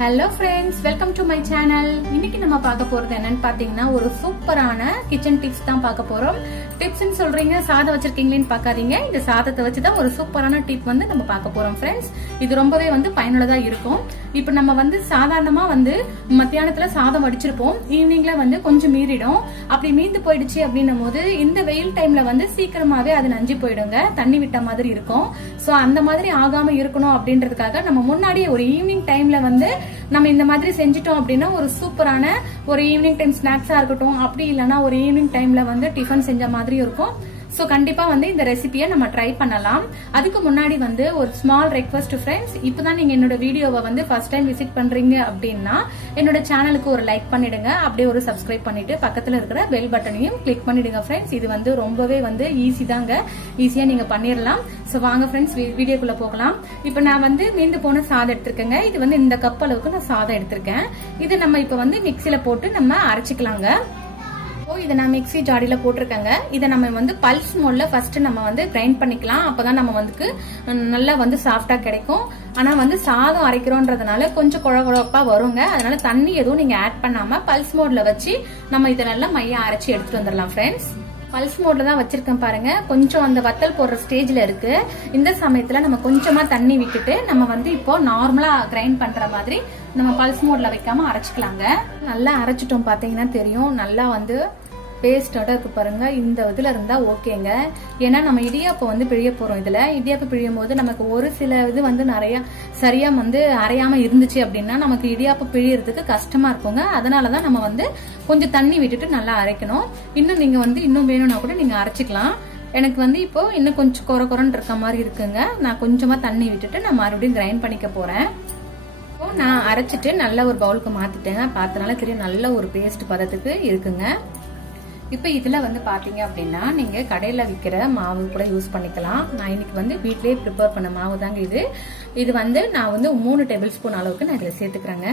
Hello friends, welcome to my channel. இன்னைக்கு நம்ம பார்க்க போறது என்னன்னு பாத்தீங்கன்னா ஒரு சூப்பரான கிச்சன் டிப்ஸ் தான் பார்க்க போறோம். டிப்ஸ்னு சொல்றீங்க சாதம் வச்சிருக்கீங்களேன்னு பார்க்காதீங்க. இந்த சாதத்தை வச்சு தான் ஒரு சூப்பரான டிப் வந்து நம்ம பார்க்க போறோம் ஃப்ரெண்ட்ஸ். இது ரொம்பவே வந்து பயனுள்ளதா இருக்கும். இப்போ நம்ம வந்து சாதாரணமா வந்து மத்தியானத்துல சாதம் வடிச்சிருப்போம். ஈவினிங்ல வந்து கொஞ்சம் மீறிடும். அப்படி மீந்து போயிடுச்சு அப்படின்னும் போது இந்த வெயில் டைம்ல வந்து சீக்கிரமாவே அது நஞ்சு போயிடுங்க. தண்ணி விட்ட மாதிரி இருக்கும். சோ அந்த மாதிரி ஆகாம இருக்கணும் அப்படின்றதுக்காக நம்ம முன்னாடியே ஒரு ஈவினிங் டைம்ல வந்து நம்ம இந்த மாதிரி செஞ்சிட்டோம் அப்படின்னா ஒரு சூப்பரான ஒரு ஈவினிங் டைம் ஸ்நாக்ஸா இருக்கட்டும், அப்படி இல்லைன்னா ஒரு ஈவினிங் டைம்ல வந்து டிஃபன் செஞ்ச மாதிரி இருக்கும். சோ கண்டிப்பா வந்து இந்த ரெசிபியை நம்ம ட்ரை பண்ணலாம். அதுக்கு முன்னாடி வந்து ஒரு ஸ்மால் ரெக்வெஸ்ட் ஃப்ரெண்ட்ஸ், இப்பதான் நீங்க என்னோட வீடியோவை வந்து ஃபர்ஸ்ட் டைம் விசிட் பண்றீங்க அப்படின்னா என்னோட சேனலுக்கு ஒரு லைக் பண்ணிடுங்க, அப்படியே ஒரு சப்ஸ்கிரைப் பண்ணிட்டு பக்கத்துல இருக்கிற பெல் பட்டனையும் கிளிக் பண்ணிடுங்க ஃப்ரெண்ட்ஸ். இது வந்து ரொம்பவே வந்து ஈஸி தாங்க, ஈஸியா நீங்க பண்ணிடலாம். சோ வாங்க ஃப்ரெண்ட்ஸ் வீடியோக்குள்ள போகலாம். இப்ப நான் வந்து மீந்து போன சாதம் எடுத்திருக்கேங்க. இது வந்து இந்த கப் அளவுக்கு நான் சாதம் எடுத்திருக்கேன். இது நம்ம இப்ப வந்து மிக்சில போட்டு நம்ம அரைச்சிக்கலாங்க. இதை நான் மிக்ஸி ஜாடியில போட்டிருக்கேங்க. இதை நம்ம வந்து பல்ஸ் மோட்ல ஃபர்ஸ்ட் நம்ம வந்து கிரைண்ட் பண்ணிக்கலாம். அப்பதான் நம்ம வந்து நல்லா வந்து சாஃப்டா கிடைக்கும். ஆனா வந்து சாதம் அரைக்கிறோன்றதுனால கொஞ்சம் குழகுழப்பா வருங்க. அதனால தண்ணி எதுவும் நீங்க ஆட் பண்ணாம பல்ஸ் மோட்ல வச்சு நம்ம இதை நல்லா மையா அரைச்சி எடுத்துட்டு வந்துடலாம் ஃப்ரெண்ட்ஸ். பல்ஸ் மோட்ல தான் வச்சிருக்கேன் பாருங்க. கொஞ்சம் அந்த வத்தல் போடுற ஸ்டேஜ்ல இருக்கு. இந்த சமயத்துல நம்ம கொஞ்சமா தண்ணி விட்டுட்டு நம்ம வந்து இப்போ நார்மலா கிரைண்ட் பண்ற மாதிரி நம்ம பல்ஸ் மோட்ல வைக்காம அரைச்சிக்கலாங்க. நல்லா அரைச்சிட்டோம் பாத்தீங்கன்னா தெரியும். நல்லா வந்து பேஸ்டோட இருக்கு பாருங்க. இந்த இதுல இருந்தா ஓகேங்க. ஏன்னா நம்ம இடியாப்பம் வந்து பிழிய போறோம். இதுல இடியாப்பம் பிழியும் போது நமக்கு ஒரு சில இது வந்து நிறைய சரியா வந்து அரையாம இருந்துச்சு அப்படின்னா நமக்கு இடியாப்பம் பிழியறதுக்கு கஷ்டமா இருக்குங்க. அதனாலதான் நம்ம வந்து கொஞ்சம் தண்ணி விட்டுட்டு நல்லா அரைக்கணும். இன்னும் நீங்க வந்து இன்னும் வேணும்னா கூட நீங்க அரைச்சிக்கலாம். எனக்கு வந்து இப்போ இன்னும் கொஞ்சம் கொரன்னு இருக்க மாதிரி இருக்குங்க. நான் கொஞ்சமா தண்ணி விட்டுட்டு நான் மறுபடியும் கிரைண்ட் பண்ணிக்க போறேன். நான் அரைச்சிட்டு நல்ல ஒரு பவுலுக்கு மாத்திட்டேங்க. பார்த்தனால தெரியும் நல்ல ஒரு பேஸ்ட் பதத்துக்கு இருக்குங்க. இப்ப இதுல வந்து பாத்தீங்க அப்படின்னா நீங்க கடையில விக்கிற மாவு கூட யூஸ் பண்ணிக்கலாம். நான் இன்னைக்கு வந்து வீட்லயே ப்ரிப்பேர் பண்ண மாவு தாங்க இது. இது வந்து நான் வந்து 3 டேபிள் ஸ்பூன் அளவுக்கு நான் இதுல சேர்த்துக்கிறேங்க.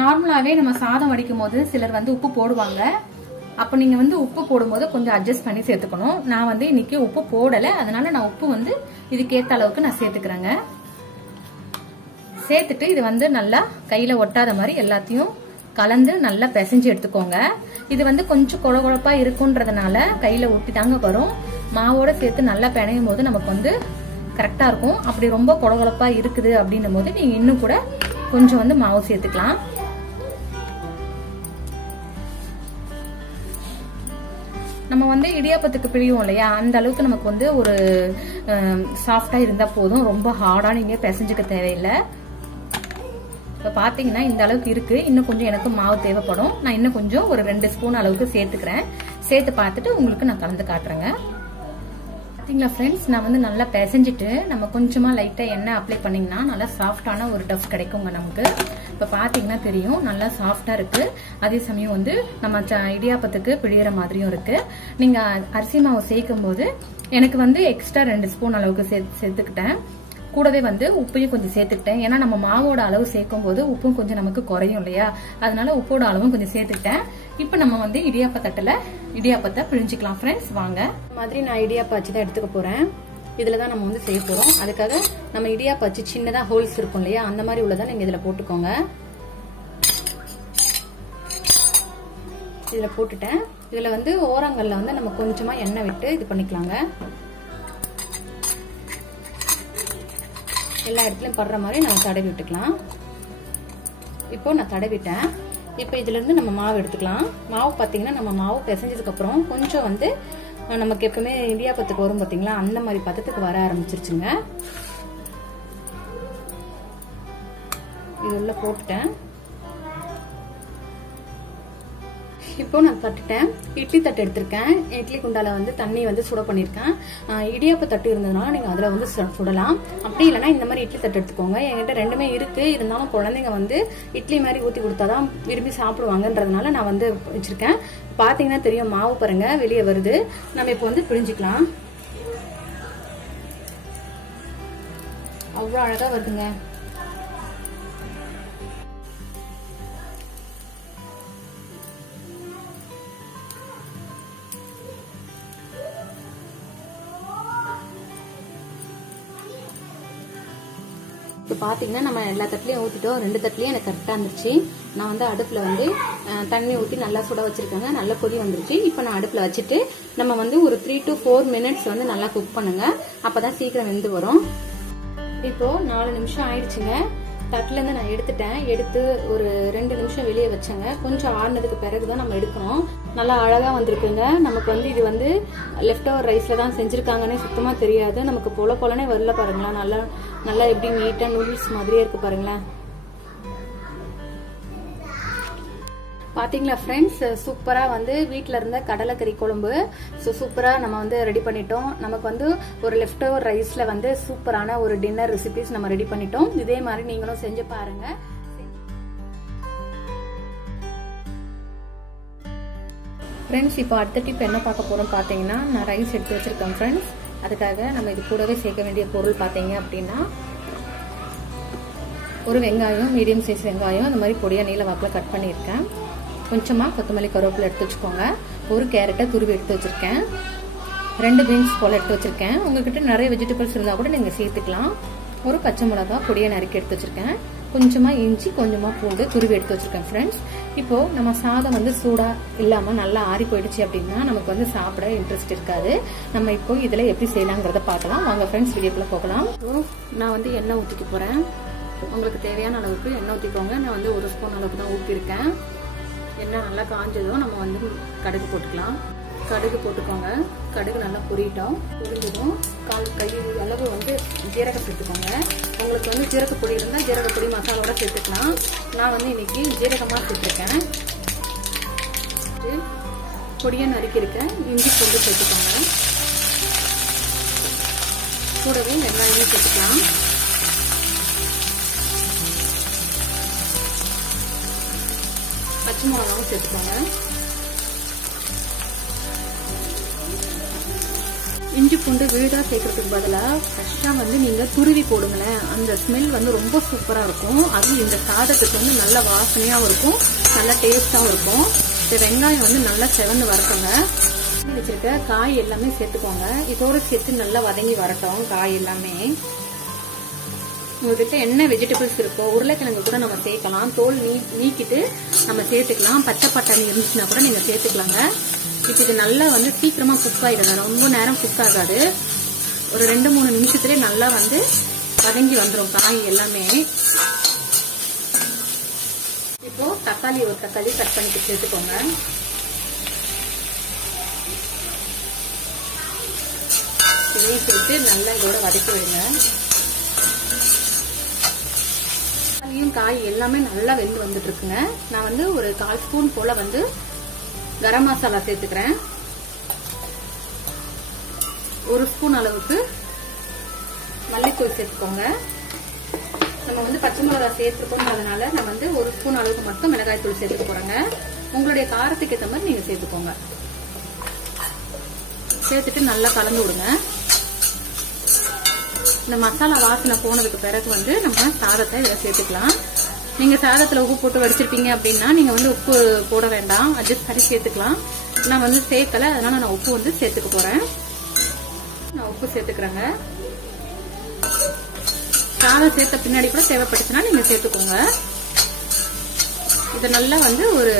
நார்மலாவே நம்ம சாதம் வடிக்கும் போது சிலர் வந்து உப்பு போடுவாங்க. அப்ப நீங்க வந்து உப்பு போடும்போது கொஞ்சம் அட்ஜஸ்ட் பண்ணி சேர்த்துக்கணும். நான் வந்து இன்னைக்கு உப்பு போடல, அதனால நான் உப்பு வந்து இதுக்கேத்த அளவுக்கு நான் சேர்த்துக்கிறேங்க. சேர்த்துட்டு இது வந்து நல்லா கையில ஒட்டாத மாதிரி எல்லாத்தையும் கலந்து நல்லா பிசைஞ்சு எடுத்துக்கோங்க. இது வந்து கொஞ்சம் குழகுழப்பா இருக்குன்றதுனால கையில ஒட்டி தாங்க வரும். மாவோட சேர்த்து நல்லா பிணையும் போது நமக்கு வந்து கரெக்டா இருக்கும். அப்படி ரொம்ப குழகுழப்பா இருக்குது அப்படின்னும் போது நீங்க இன்னும் கூட கொஞ்சம் வந்து மாவு சேர்த்துக்கலாம். நம்ம வந்து இடியாப்பத்துக்கு பிழியும் இல்லையா, அந்த அளவுக்கு நமக்கு வந்து ஒரு சாஃப்டா இருந்தா போதும். ரொம்ப ஹார்டா நீங்க பிசைஞ்சுக்க தேவையில்லை. இப்ப பாத்தீங்கன்னா இந்த அளவுக்கு இருக்கு. இன்னும் கொஞ்சம் எனக்கு மாவு தேவைப்படும். நான் இன்னும் கொஞ்சம் ஒரு 2 ஸ்பூன் அளவுக்கு சேர்த்துக்கிறேன். சேர்த்து பார்த்துட்டு உங்களுக்கு நான் கலந்து காட்டுறேங்க. பாத்தீங்களா ஃப்ரெண்ட்ஸ், நான் வந்து நல்லா பிசைஞ்சிட்டு நம்ம கொஞ்சமா லைட்டா எண்ணெய் அப்ளை பண்ணீங்கன்னா நல்லா சாஃப்டான ஒரு டஃப் கிடைக்குங்க நமக்கு. இப்ப பாத்தீங்கன்னா தெரியும் நல்லா சாஃப்டா இருக்கு. அதே சமயம் வந்து நம்ம இடியாப்பத்துக்கு பிழியற மாதிரியும் இருக்கு. நீங்க அரிசி மாவு சேர்க்கும் போது எனக்கு வந்து எக்ஸ்ட்ரா 2 ஸ்பூன் அளவுக்கு சேர்த்துக்கிட்டேன். கூடவே வந்து உப்பையும் கொஞ்சம் சேர்த்துக்கிட்டேன். ஏன்னா நம்ம மாவோட அளவு சேர்க்கும் போது உப்பும் கொஞ்சம் நமக்கு குறையும் இல்லையா, அதனால உப்போட அளவும் கொஞ்சம் சேர்த்துக்கிட்டேன். இப்ப நம்ம வந்து இடியாப்ப தட்டுல இடியாப்பத்தை பிழிஞ்சிக்கலாம் ஃப்ரெண்ட்ஸ். வாங்க. இந்த மாதிரி நான் இடியாப்ப அச்சு தான் எடுத்துக்க போறேன். இதுலதான் நம்ம வந்து செய்ய போறோம். அதுக்காக நம்ம இடியாப்ப அச்சு சின்னதா ஹோல்ஸ் இருக்கும் இல்லையா, அந்த மாதிரி உள்ளதான் நீங்க இதுல போட்டுக்கோங்க. இதுல போட்டுட்டேன். இதுல வந்து ஓரங்கள்ல வந்து நம்ம கொஞ்சமா எண்ணெய் விட்டு இது பண்ணிக்கலாங்க. எல்லா இடத்துலயும் படுற மாதிரி நம்ம தடவி விட்டுக்கலாம். இப்போ நான் தடவிட்டேன். இப்போ இதுல இருந்து நம்ம மாவு எடுத்துக்கலாம். மாவு பாத்தீங்கன்னா நம்ம மாவு பிசைஞ்சதுக்கு அப்புறம் கொஞ்சம் வந்து நமக்கு எப்பவுமே இடியாப்பத்துக்கு வரும் பாத்தீங்களா, அந்த மாதிரி பதத்துக்கு வர ஆரம்பிச்சிருச்சுங்க. இது உள்ள போட்டுட்டேன். இப்போ நான் தட்டுட்டேன். இட்லி தட்டு எடுத்திருக்கேன். இட்லி குண்டால வந்து தண்ணி வந்து சுட பண்ணிருக்கேன். இடியாப்ப தட்டு இருந்ததுனால நீங்க அதுல வந்து சுடலாம். அப்படி இல்லைன்னா இந்த மாதிரி இட்லி தட்டு எடுத்துக்கோங்க. என்கிட்ட ரெண்டுமே இருக்கு. இருந்தாலும் குழந்தைங்க வந்து இட்லி மாதிரி ஊத்தி கொடுத்தாதான் விரும்பி சாப்பிடுவாங்கன்றதுனால நான் வந்து வச்சிருக்கேன். பாத்தீங்கன்னா தெரியும் மாவு பாருங்க வெளியே வருது. நம்ம இப்போ வந்து பிழிஞ்சிக்கலாம். அவ்வளவு அழகா வருதுங்க. இப்போ பார்த்தீங்கன்னா நம்ம எல்லா தட்டுலையும் ஊற்றிட்டோம். 2 தட்டுலையும் எனக்கு கரெக்டாக இருந்துச்சு. நான் வந்து அடுப்பில் வந்து தண்ணி ஊற்றி நல்லா சுட வச்சிருக்கேங்க. நல்லா கொதி வந்துருச்சு. இப்போ நான் அடுப்பில் வச்சுட்டு நம்ம வந்து ஒரு 3 to 4 minutes வந்து நல்லா குக் பண்ணுங்க. அப்பதான் சீக்கிரம் வெந்து வரும். இப்போ 4 நிமிஷம் ஆயிடுச்சுங்க. தட்டுல இருந்து நான் எடுத்துட்டேன். எடுத்து ஒரு 2 நிமிஷம் வெளியே வச்சேங்க. கொஞ்சம் ஆடினதுக்கு பிறகுதான் நம்ம எடுக்கணும். நல்லா அழகா வந்திருக்குங்க. நமக்கு வந்து இது வந்து லெஃப்ட் ஓவர் ரைஸ்ல தான் செஞ்சிருக்காங்கன்னே சுத்தமா தெரியாது. நமக்கு பொல பொலனே வரல பாருங்களேன். நல்லா நல்லா எப்படி நீட்டா நூடுல்ஸ் மாதிரியே இருக்கு பாருங்களேன். பாத்தீங்களா ஃப்ரெண்ட்ஸ், சூப்பரா வந்து வீட்ல இருந்த கடலைக்கறி குழம்பு சூப்பரா நம்ம வந்து ரெடி பண்ணிட்டோம். நமக்கு வந்து ஒரு லெஃப்ட் ஓவர் ரைஸ்ல வந்து சூப்பரான ஒரு டின்னர் ரெசிபிஸ் நம்ம ரெடி பண்ணிட்டோம். இதே மாதிரி நீங்களும் செஞ்சு பாருங்க. ஃப்ரெண்ட்ஸ், இப்போ அடுத்த டிப் என்ன பார்க்க போறோம் பாத்தீங்கன்னா, நான் ரைஸ் எடுத்து வச்சிருக்கேன் ஃப்ரெண்ட்ஸ். அதுக்காக நம்ம இது கூடவே சேர்க்க வேண்டிய பொருள் பாத்தீங்க அப்படின்னா, ஒரு வெங்காயம், மீடியம் சைஸ் வெங்காயம் அந்த மாதிரி பொடியா நீல வாக்கில் கட் பண்ணியிருக்கேன். கொஞ்சமா கொத்தமல்லி கருவேப்பிலை எடுத்து வச்சுக்கோங்க. ஒரு கேரட்டை துருவி எடுத்து வச்சிருக்கேன். 2 பீன்ஸ் போல எடுத்து வச்சிருக்கேன். உங்ககிட்ட நிறைய வெஜிடபிள்ஸ் இருந்தா கூட நீங்க சேர்த்துக்கலாம். ஒரு பச்சை மிளகா பொடியா நறுக்கி எடுத்து வச்சிருக்கேன். கொஞ்சமா இஞ்சி, கொஞ்சமா பூண்டு துருவி எடுத்து வச்சிருக்கேன் ஃப்ரெண்ட்ஸ். இப்போ நம்ம சாதம் வந்து சூடா இல்லாம நல்லா ஆறி போயிடுச்சு அப்படின்னா நமக்கு வந்து சாப்பிட இன்ட்ரெஸ்ட் இருக்காது. நம்ம இப்போ இதுல எப்படி செய்யலாங்கிறத பார்க்கலாம். வாங்க ஃப்ரெண்ட்ஸ், வீடியோக்குள்ள போகலாம். நான் வந்து எண்ணெய் ஊற்றிக்க போறேன். உங்களுக்கு தேவையான அளவுக்கு எண்ணெய் ஊற்றிக்கோங்க. நான் வந்து 1 ஸ்பூன் அளவுக்கு தான் ஊற்றிருக்கேன். எண்ணெய் நல்லா காஞ்சதும் நம்ம வந்து கடுகு போட்டுக்கலாம். கடுகு போட்டுக்கோங்க. கடுகு நல்லா பொரியட்டும். பொரிஞ்சதும் 1/4 கை அளவு வந்து ஜீரகம் சேர்த்துக்கோங்க. உங்களுக்கு வந்து ஜீரக பொடி இருந்தால் ஜீரக பொடி மசாலோட சேர்த்துக்கலாம். நான் வந்து இன்னைக்கு ஜீரகமாக சேர்த்துருக்கேன். பொடியை நறுக்கியிருக்கேன். இஞ்சி பூண்டு சேர்த்துக்கோங்க. கூடவே வெங்காயமும் சேர்த்துக்கலாம். பச்சை மிளகாவும் சேர்த்துக்கோங்க. இஞ்சி பூண்டு விழுதா சேர்க்கறதுக்கு பதிலாக ஃப்ரெஷ்ஷாக வந்து நீங்க துருவி போடுங்களேன். அந்த ஸ்மெல் வந்து ரொம்ப சூப்பரா இருக்கும். அதுவும் இந்த சாதத்துக்கு வந்து நல்ல வாசனையாகவும் இருக்கும், நல்ல டேஸ்டாகவும் இருக்கும். இந்த வெங்காயம் வந்து நல்லா செவந்து வரட்டுங்க. வச்சிருக்க காய் எல்லாமே சேர்த்துக்கோங்க. இதோட சேர்த்து நல்லா வதங்கி வரட்டும் காய் எல்லாமே. உங்ககிட்ட என்ன வெஜிடபிள்ஸ் இருக்கோ, உருளைக்கிழங்கு கூட நம்ம சேர்க்கலாம். தோல் நீக்கிட்டு நம்ம சேர்த்துக்கலாம். பச்சை பட்டாணி இருந்துச்சுன்னா கூட நீங்க சேர்த்துக்கலாங்க. இப்போ இது நல்லா வந்து சீக்கிரமா குக் ஆயிடுங்க. ரொம்ப நேரம் குக் ஆகாது. ஒரு 2-3 நிமிஷத்துலேயே நல்லா வந்து வதங்கி வந்துடும் காய் எல்லாமே. இப்போ தக்காளி, ஒரு தக்காளி கட் பண்ணிட்டு சேர்த்துக்கோங்க. இதையும் சேர்த்து நல்லா இதோட வதக்கி விடுங்க. காய் எல்லாமே நல்லா வெந்து வந்துட்டு இருக்குங்க. நான் வந்து ஒரு 1/4 ஸ்பூன் போல வந்து கரம் மசாலா சேர்த்துக்கிறேன். 1 ஸ்பூன் அளவுக்கு மல்லித்தூள் சேர்த்துக்கோங்க. நம்ம வந்து பச்சை மிளகாய் சேர்த்துக்கோங்கிறதுனால நான் வந்து 1 ஸ்பூன் அளவுக்கு மட்டும் மிளகாய் தூள் சேர்த்துக்க போறேங்க. உங்களுடைய காரத்துக்கு ஏற்ற மாதிரி நீங்க சேர்த்துக்கோங்க. சேர்த்துட்டு நல்லா கலந்து விடுங்க. இந்த மசாலா வாசனை போனதுக்கு பிறகு வந்து நம்ம சாதத்தை இதில் சேர்த்துக்கலாம். நீங்க சாதத்துல உப்பு போட்டு வடிச்சிருப்பீங்க அப்படின்னா நீங்க வந்து உப்பு போட வேண்டாம், அட்ஜஸ்ட் பண்ணி சேர்த்துக்கலாம். நான் வந்து சேர்க்கல, அதனால நான் உப்பு வந்து சேர்த்துக்க போறேன். நான் உப்பு சேர்த்துக்கிறேங்க. சாதம் சேர்த்த பின்னாடி கூட தேவைப்பட்டுச்சுன்னா நீங்க சேர்த்துக்கோங்க. இதை நல்லா வந்து ஒரு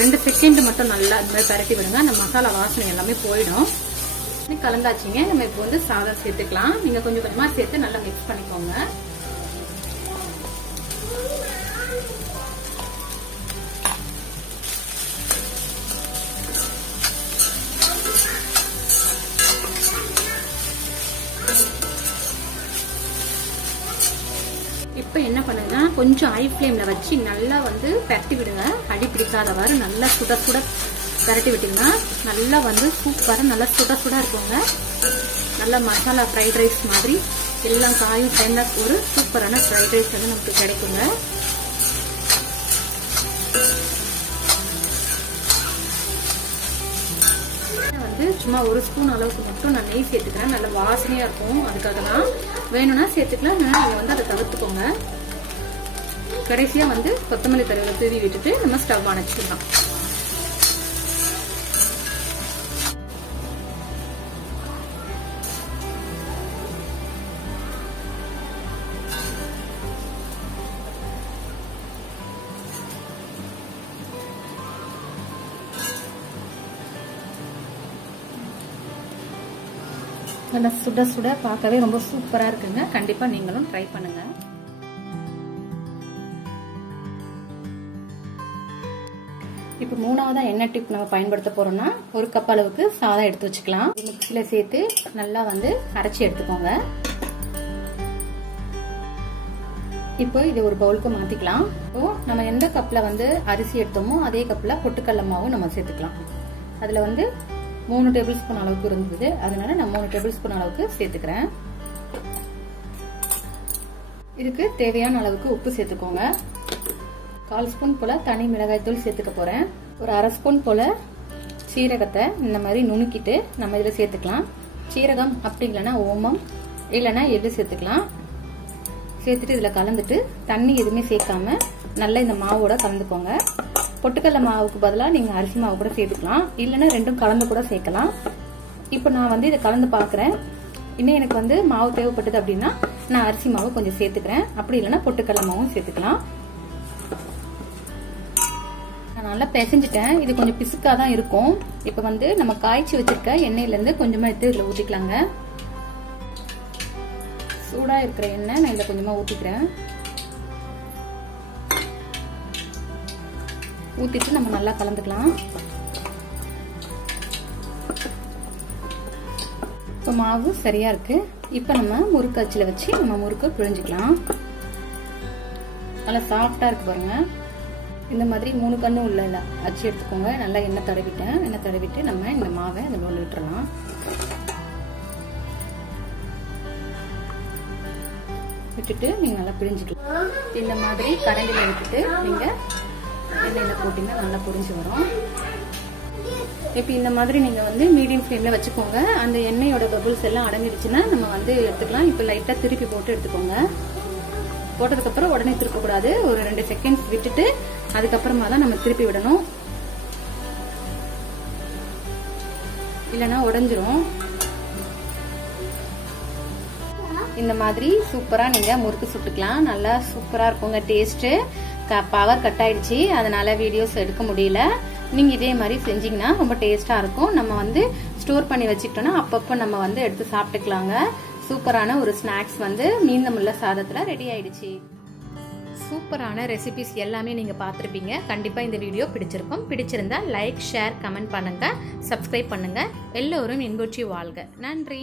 2 செகண்ட் மட்டும் நல்லா இந்த மாதிரி பரட்டி விடுங்க. அந்த மசாலா வாசனை எல்லாமே போயிடும். கலந்தாச்சிங்க. நம்ம இப்போ வந்து சாதம் சேர்த்துக்கலாம். நீங்க கொஞ்சம் கொஞ்சமா சேர்த்து நல்லா மிக்ஸ் பண்ணிக்கோங்க. இப்ப என்ன பண்ணுங்க, கொஞ்சம் ஹை ஃப்ளேம்ல வச்சு நல்லா வந்து பரட்டி விடுங்க. அடி பிடிக்காதவாறு நல்லா சுட சுட பரட்டி விட்டீங்கன்னா நல்லா வந்து சூப்பரா நல்லா சுட சுட இருக்குங்க. நல்லா மசாலா ஃப்ரைட் ரைஸ் மாதிரி எல்லா காயும் சேர்ந்த ஒரு சூப்பரான ஃப்ரைட் ரைஸ் வந்து நமக்கு கிடைக்குங்க. வந்து சும்மா 1 ஸ்பூன் அளவுக்கு மட்டும் நான் நெய் சேர்த்துக்கிறேன். நல்ல வாசனையா இருக்கும். அதுக்காக தான் வேணும்னா சேர்த்துக்கலாம், நீங்க வந்து அதை தவிர்த்துக்கோங்க. கடைசியா வந்து கொத்தமல்லி தழையில தூவி விட்டுட்டு நம்ம ஸ்டவ் அணைச்சிக்கலாம். நல்லா சுட சுட பார்க்கவே ரொம்ப சூப்பரா இருக்குங்க. கண்டிப்பா நீங்களும் ட்ரை பண்ணுங்க. இப்போ மூணாவதா என்ன டிப் நம்ம பயன்படுத்த போறோம்னா, 1 கப் அளவுக்கு சாதம் எடுத்து வச்சுக்கலாம். மிக்ஸில சேர்த்து நல்லா அரைச்சி எடுத்துக்கோங்க. இப்போ இது ஒரு பவுலுக்கு மாத்திக்கலாம். இப்போ நம்ம எந்த கப்ல அரிசி எடுத்தோமோ அதே கப்ல பொட்டுக்கடலை மாவு நம்ம சேர்த்துக்கலாம். அதுல 3 டேபிள் ஸ்பூன் அளவுக்கு இருந்தது, அதனால நான் 3 டேபிள் ஸ்பூன் அளவுக்கு சேர்த்துக்கிறேன். இதுக்கு தேவையான அளவுக்கு உப்பு சேர்த்துக்கோங்க. 1/4 ஸ்பூன் போல தனி மிளகாய் தூள் சேர்த்துக்க போறேன். ஒரு 1/2 ஸ்பூன் போல சீரகத்தை இந்த மாதிரி நுணுக்கிட்டு நம்ம இதுல சேர்த்துக்கலாம். சீரகம் அப்படி இல்லைன்னா ஓமம் இல்லைன்னா எள்ளு சேர்த்துக்கலாம். சேர்த்துட்டு இதுல கலந்துட்டு தண்ணி எதுவுமே சேர்க்காம நல்லா இந்த மாவோட கலந்துக்கோங்க. பொட்டுக்கடலை மாவுக்கு பதிலாக நீங்க அரிசி மாவு கூட சேர்த்துக்கலாம், இல்லைன்னா ரெண்டும் கலந்து கூட சேர்க்கலாம். இப்போ நான் இதை கலந்து பாக்குறேன். இன்னும் எனக்கு மாவு தேவைப்பட்டது அப்படின்னா நான் அரிசி மாவு கொஞ்சம் சேர்த்துக்கிறேன், அப்படி இல்லைன்னா பொட்டுக்கடலை மாவும் சேர்த்துக்கலாம். நல்லா பிசைஞ்சிட்டேன். இது கொஞ்சம் பிசுக்கா தான் இருக்கும். இப்ப நம்ம காய்ச்சி வச்சிருக்க எண்ணெயில இருந்து கொஞ்சமா எடுத்து இதுல ஊத்திக்கலாங்க. சூடா இருக்கிற எண்ணெய் நான் இதுல கொஞ்சமா ஊத்திக்கிறேன். ஊத்திட்டு நம்ம நல்லா கலந்துக்கலாம். இப்ப மாவு சரியா இருக்கு. இப்ப நம்ம முறுக்கு அச்சுல வச்சு நம்ம முறுக்கு பிழிஞ்சுக்கலாம். நல்லா சாஃப்டா இருக்கு பாருங்க. இந்த மாதிரி 3 கண்ணு உள்ள அச்சு எடுத்துக்கோங்க. நல்லா எண்ணெய் தடவிட்டேன். எண்ணெய் தடவிட்டு நம்ம இந்த மாவை அதில் உள்ள விட்டுறலாம். விட்டுட்டு நீங்க நல்லா பிழிஞ்சுக்கலாம். இந்த மாதிரி கரண்டில விட்டுட்டு நீங்க எண்ணெயில போட்டீங்கன்னா நல்லா பொரிஞ்சு வரும். இப்ப இந்த மாதிரி நீங்க மீடியம் ஃப்ளேம்ல வச்சுக்கோங்க. அந்த எண்ணெயோட பபிள்ஸ் எல்லாம் அடங்கிடுச்சுன்னா நம்ம எடுத்துக்கலாம். இப்ப லைட்டா திருப்பி போட்டு எடுத்துக்கோங்க. போட்டதுக்கு அப்புறம் உடனே திருப்ப கூடாது. ஒரு 2 செகண்ட்ஸ் விட்டுட்டு அதுக்கப்புறமா தான் நம்ம திருப்பி விடணும், இல்லைன்னா உடைஞ்சிரும். இந்த மாதிரி சூப்பரா நீங்க முறுக்கு சுட்டுக்கலாம். நல்லா சூப்பரா இருக்குங்க டேஸ்ட். பவர் கட் ஆயிடுச்சு, அதனால வீடியோஸ் எடுக்க முடியல. நீங்க இதே மாதிரி செஞ்சீங்கன்னா ரொம்ப டேஸ்டா இருக்கும். நம்ம ஸ்டோர் பண்ணி வச்சுக்கிட்டோம்னா அப்பப்போ நம்ம எடுத்து சாப்பிட்டுக்கலாங்க. சூப்பரான ஒரு ஸ்நாக்ஸ் மீதமுள்ள சாதத்துல ரெடி ஆயிடுச்சு. சூப்பரான ரெசிபிஸ் எல்லாமே நீங்க பார்த்திருப்பீங்க. கண்டிப்பா இந்த வீடியோ பிடிச்சிருக்கும். பிடிச்சிருந்தா லைக், ஷேர், கமெண்ட் பண்ணுங்க, சப்ஸ்கிரைப் பண்ணுங்க. எல்லோரும் இன்புற்றி வாழ்க. நன்றி.